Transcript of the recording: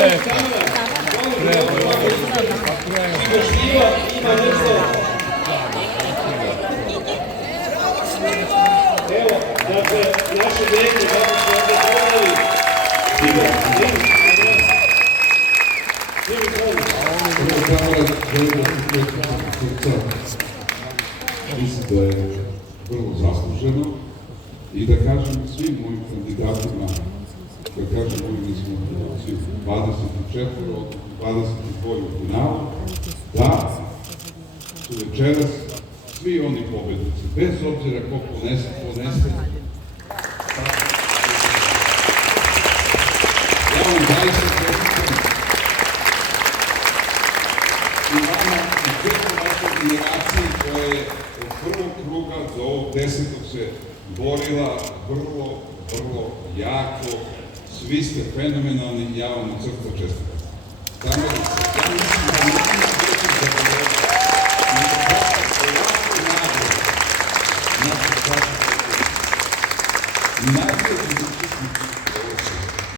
Evo, dakle, naše dete, kako smo ovdje gledali, mislim da je vrlo zasluženo i da kažem svim mojim kandidatima, da kažem ovim smo 24 od 22 u finalu, da su večeras svi oni pobednici, bez obzira ko ponese. Ja vam zaista čestitam i vama i često vašoj generaciji koja je od prvog kruga do ovog 10. se borila vrlo jako. Svi ste fenomenalni i ja vam od srca čestitam. Ja mislim da nisam ovako nagrad.